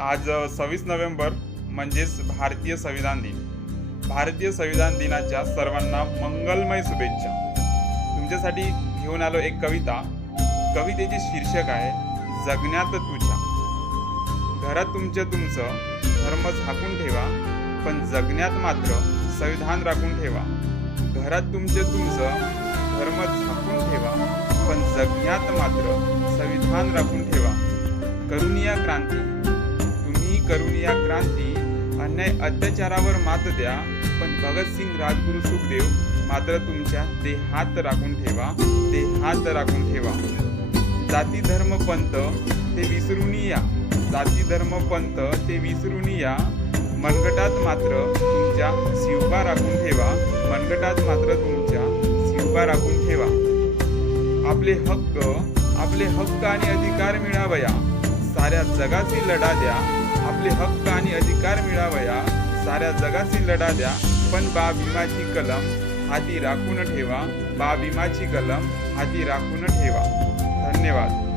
आज 26 नोव्हेंबर म्हणजेच भारतीय संविधान दिन. भारतीय संविधान दिनाच्या सर्वांना मंगलमय शुभेच्छा. तुमच्यासाठी घेऊन आलो एक कविता. कवितेचे शीर्षक आहे जगण्यात तुझ्या. घरात तुमचं धर्म झाकून ठेवा, पण जगण्यात मात्र संविधान राखून ठेवा. घरात तुमचं धर्म झाकून ठेवा, पण जगण्यात मात्र संविधान राखून ठेवा. करुनिया क्रांती, तुम्ही करुनिया क्रांती. अन्याय अत्याचारावर मात द्या, पण भगतसिंग, राजगुरू, सुखदेव मात्र तुमच्या देहात राखून ठेवा, देहात राखून ठेवा. जाती धर्म पंथ ते विसरून या, जाती धर्म पंथ ते विसरून या. मनगटात मात्र तुमच्या शिवबा राखून ठेवा, मनगटात मात्र तुमच्या शिवबा राखून ठेवा. आपले हक्क आणि अधिकार मिळावया, साऱ्या जगाची लढा द्या. आपले हक्क आणि अधिकार मिळावया, साऱ्या जगाची लढा द्या. पण बा भीमाची कलम हाती राखून ठेवा, बा भीमाची कलम हाती राखून ठेवा. धन्यवाद.